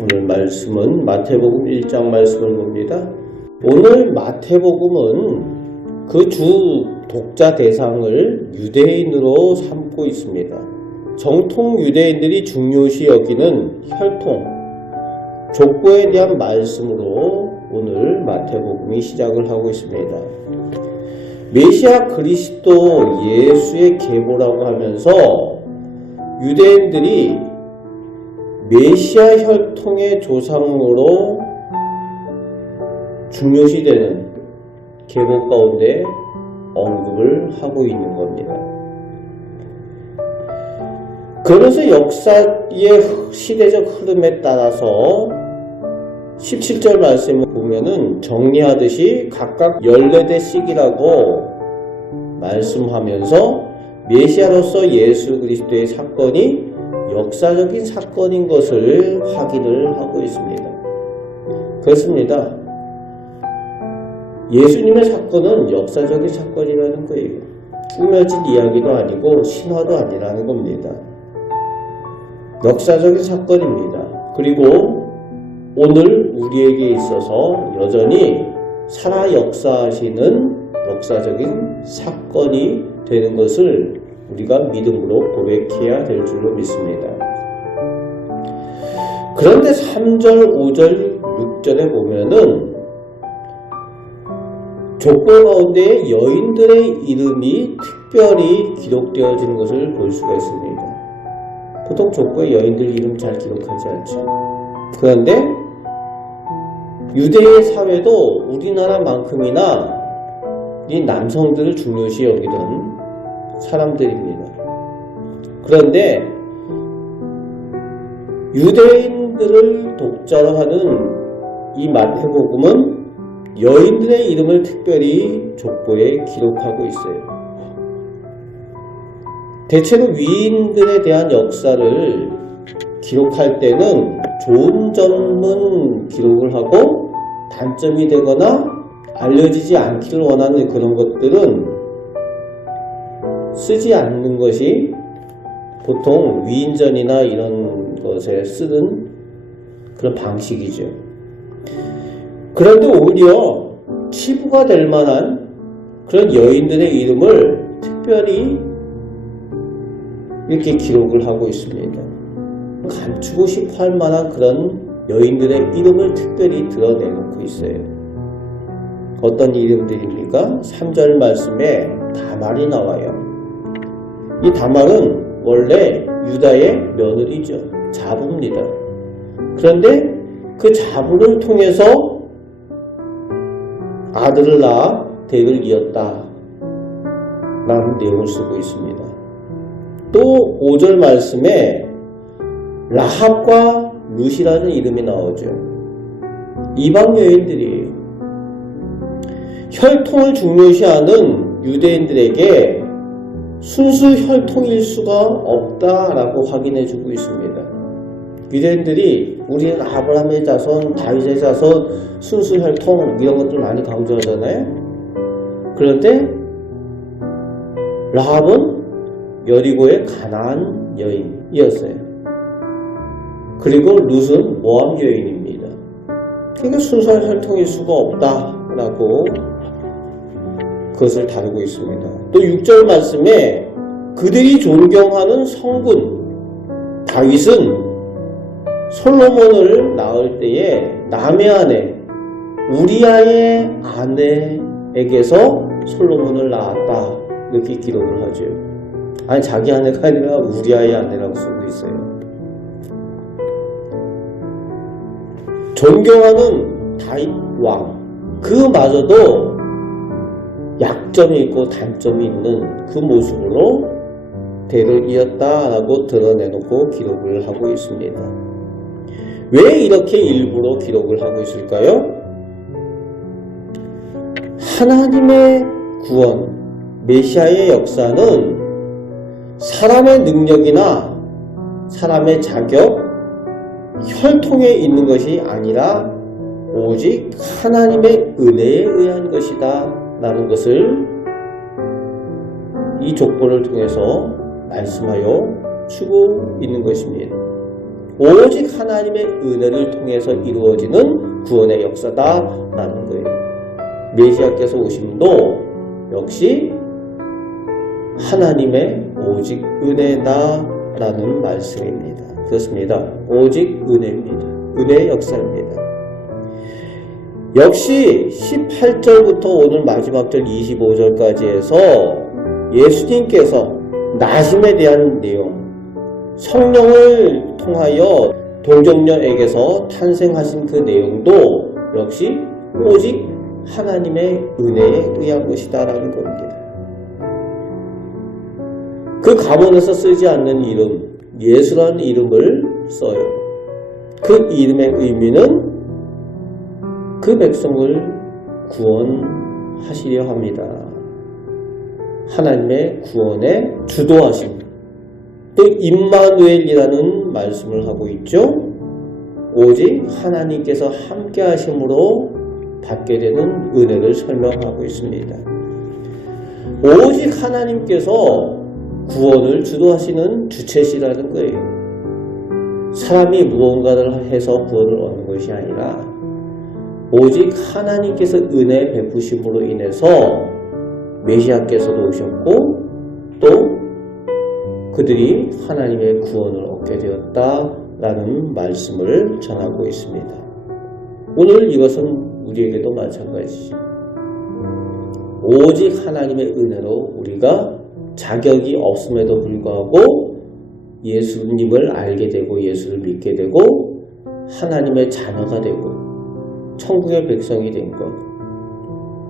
오늘 말씀은 마태복음 1장 말씀을 봅니다. 오늘 마태복음은 그 주 독자 대상을 유대인으로 삼고 있습니다. 정통 유대인들이 중요시 여기는 혈통, 족보에 대한 말씀으로 오늘 마태복음이 시작을 하고 있습니다. 메시아 그리스도 예수의 계보라고 하면서 유대인들이 메시아 혈통의 조상으로 중요시되는 계보 가운데 언급을 하고 있는 겁니다. 그러면서 역사의 시대적 흐름에 따라서 17절 말씀을 보면은 정리하듯이 각각 14대씩이라고 말씀하면서 메시아로서 예수 그리스도의 사건이 역사적인 사건인 것을 확인을 하고 있습니다. 그렇습니다. 예수님의 사건은 역사적인 사건이라는 거예요. 꾸며진 이야기도 아니고 신화도 아니라는 겁니다. 역사적인 사건입니다. 그리고 오늘 우리에게 있어서 여전히 살아 역사하시는 역사적인 사건이 되는 것을 우리가 믿음으로 고백해야 될 줄로 믿습니다. 그런데 3절, 5절, 6절에 보면은 족보 가운데 여인들의 이름이 특별히 기록되어지는 것을 볼 수가 있습니다. 보통 족보에 여인들 이름 잘 기록하지 않죠. 그런데 유대의 사회도 우리나라만큼이나 이 남성들을 중요시 여기던 사람들입니다. 그런데 유대인들을 독자로 하는 이 마태복음은 여인들의 이름을 특별히 족보에 기록하고 있어요. 대체로 위인들에 대한 역사를 기록할 때는 좋은 점은 기록을 하고 단점이 되거나 알려지지 않기를 원하는 그런 것들은 쓰지 않는 것이 보통 위인전이나 이런 것에 쓰는 그런 방식이죠. 그런데 오히려 치부가 될 만한 그런 여인들의 이름을 특별히 이렇게 기록을 하고 있습니다. 감추고 싶어 할 만한 그런 여인들의 이름을 특별히 드러내놓고 있어요. 어떤 이름들입니까? 3절 말씀에 다말이 나와요. 이 다말은 원래 유다의 며느리죠. 자부입니다. 그런데 그 자부를 통해서 아들을 낳아 대를 이었다 라는 내용을 쓰고 있습니다. 또 5절 말씀에 라합과 룻이라는 이름이 나오죠. 이방 여인들이 혈통을 중요시하는 유대인들에게 순수 혈통일 수가 없다라고 확인해주고 있습니다. 유대인들이 우리는 아브라함의 자손, 다윗의 자손, 순수 혈통 이런 것들 많이 강조하잖아요. 그런데 라합은 여리고의 가나안 여인이었어요. 그리고 룻은 모압 여인입니다. 그러니까 순수 혈통일 수가 없다라고 그것을 다루고 있습니다. 또 6절 말씀에 그들이 존경하는 성군 다윗은 솔로몬을 낳을 때에 남의 아내 우리아의 아내에게서 솔로몬을 낳았다 이렇게 기록을 하죠. 아니 자기 아내가 아니라 우리아의 아내라고 쓰고 있어요. 존경하는 다윗 왕 그마저도 약점이 있고 단점이 있는 그 모습으로 대를 이었다라고 드러내놓고 기록을 하고 있습니다. 왜 이렇게 일부러 기록을 하고 있을까요? 하나님의 구원, 메시아의 역사는 사람의 능력이나 사람의 자격, 혈통에 있는 것이 아니라 오직 하나님의 은혜에 의한 것이다 라는 것을 이 족보를 통해서 말씀하여 주고 있는 것입니다. 오직 하나님의 은혜를 통해서 이루어지는 구원의 역사다라는 거예요. 메시아께서 오심도 역시 하나님의 오직 은혜다라는 말씀입니다. 그렇습니다. 오직 은혜입니다. 은혜의 역사입니다. 역시 18절부터 오늘 마지막 절 25절까지 해서 예수님께서 나심에 대한 내용, 성령을 통하여 동정녀에게서 탄생하신 그 내용도 역시 오직 하나님의 은혜에 의한 것이다라는 겁니다. 그 가문에서 쓰지 않는 이름, 예수라는 이름을 써요. 그 이름의 의미는 그 백성을 구원하시려 합니다. 하나님의 구원에 주도하심. 또 임마누엘이라는 말씀을 하고 있죠. 오직 하나님께서 함께 하심으로 받게 되는 은혜를 설명하고 있습니다. 오직 하나님께서 구원을 주도하시는 주체시라는 거예요. 사람이 무언가를 해서 구원을 얻는 것이 아니라 오직 하나님께서 은혜 베푸심으로 인해서 메시아께서도 오셨고 또 그들이 하나님의 구원을 얻게 되었다라는 말씀을 전하고 있습니다. 오늘 이것은 우리에게도 마찬가지죠. 오직 하나님의 은혜로 우리가 자격이 없음에도 불구하고 예수님을 알게 되고 예수를 믿게 되고 하나님의 자녀가 되고 천국의 백성이 된 것,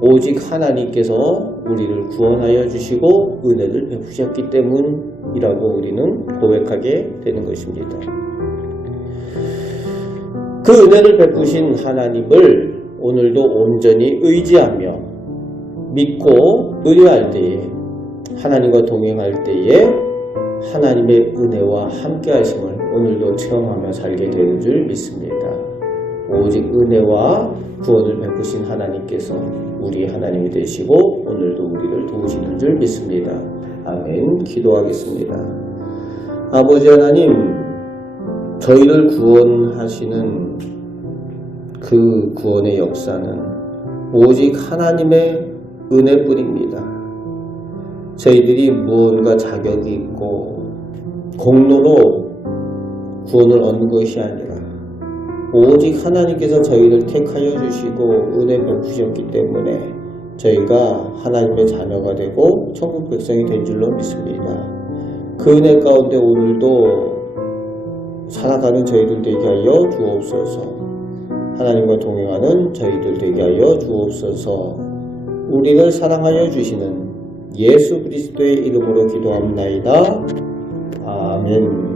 오직 하나님께서 우리를 구원하여 주시고 은혜를 베푸셨기 때문이라고 우리는 고백하게 되는 것입니다. 그 은혜를 베푸신 하나님을 오늘도 온전히 의지하며 믿고 의뢰할 때에, 하나님과 동행할 때에 하나님의 은혜와 함께 하심을 오늘도 체험하며 살게 되는 줄 믿습니다. 오직 은혜와 구원을 베푸신 하나님께서 우리 하나님이 되시고 오늘도 우리를 도우시는 줄 믿습니다. 아멘. 기도하겠습니다. 아버지 하나님, 저희를 구원하시는 그 구원의 역사는 오직 하나님의 은혜뿐입니다. 저희들이 무언가 자격이 있고 공로로 구원을 얻는 것이 아니라 오직 하나님께서 저희를 택하여 주시고 은혜 베푸셨기 때문에 저희가 하나님의 자녀가 되고 천국 백성이 된 줄로 믿습니다. 그 은혜 가운데 오늘도 살아가는 저희들 되게 하여 주옵소서. 하나님과 동행하는 저희들 되게 하여 주옵소서. 우리를 사랑하여 주시는 예수 그리스도의 이름으로 기도합나이다. 아멘.